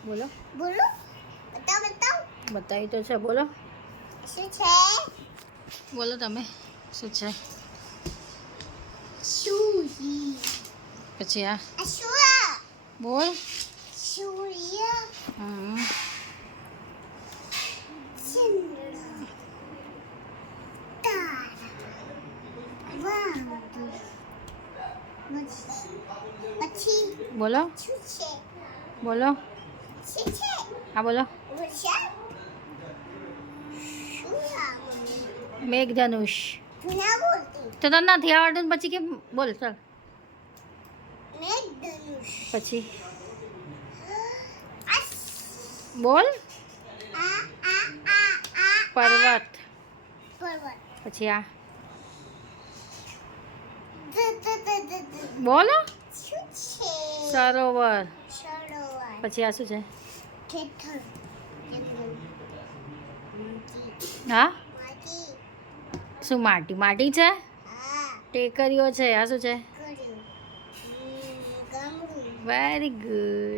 બોલો બોલો બતાવ બતાવ બતાવી તો છે બોલો શું છે બોલો તમે શું છે સૂર્ય પછી આ સૂર્ય બોલ સૂર્ય હમ ચંદ્ર તારા વાદળ પછી બોલો શું છે બોલો શું છે હા બોલો વરસાદ શું આવે મેઘધનુષ તું ના બોલતી તો તને નથી આવડતું ને પછી કેમ બોલ ચાલ મેઘધનુષ પછી આ બોલ આ આ આ આ પર્વત પર્વત પછી આ દ દ દ દ દ બોલો શું છે સરોવર સરોવર પછી આ શું છે ખેતર જંગલ હા માટી શું માટી માટી છે હા ટેકરીઓ છે આ શું છે કર્યું ગામડું વેરી ગુડ